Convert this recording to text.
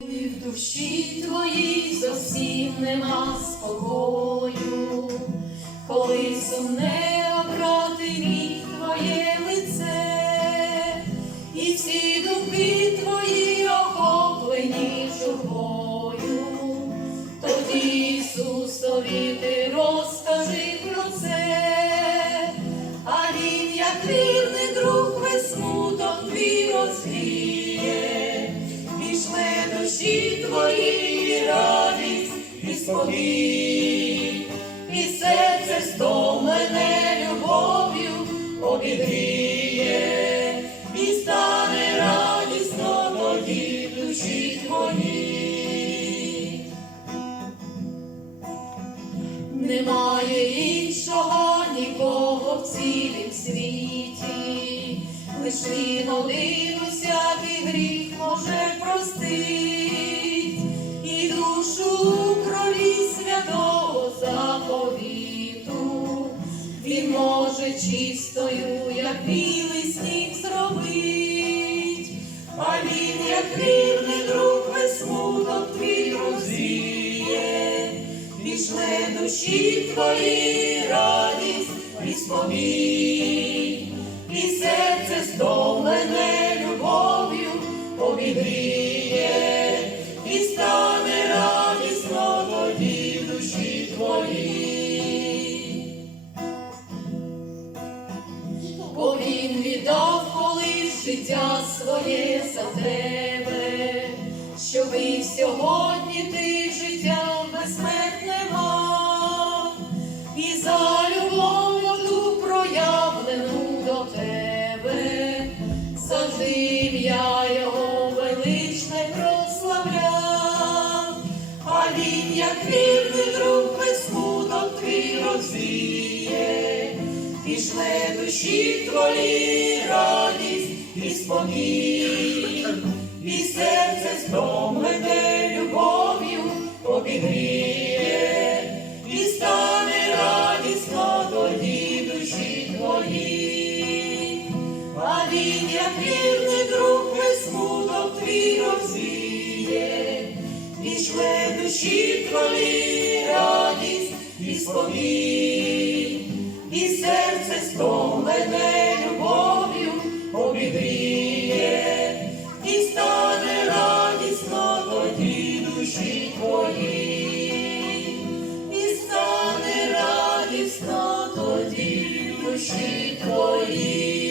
В душі твоїй зовсім нема спокою, коли сумне обрати міг твоє лице, і всі думки твої охоплені журбою, тоді Ісусові ти розкажи про це, а він, як вірний друг, весь смуток твій шле душі твої радість і спокій, і серце стомлене любов'ю обігріє, і стане радісно тоді душі твоїй. Немає іншого нікого в цілім світі, лиш він один усякий гріх може простить, чистою, як білий сніг зробить, а він, як вірний друг, весь смуток твій розріє. Пішле душі твої радість і спокій, і серце стомлене любов'ю обігріє, віддав колись життя своє за тебе, щоби сьогодні ти життя безсмертне мав, і за любов ту проявлену до тебе, завжди ім'я його величне прославляв, а він, як вірний друг, весь смуток твій розвіє, пішле душі твої радість і спокій, і серце стомлене любов'ю обігріє, і стане радісно тоді душі твої, а він, як вірний друг, весь смуток твій розвіє, пішле душі твої радість і спокій. тоді душі твої.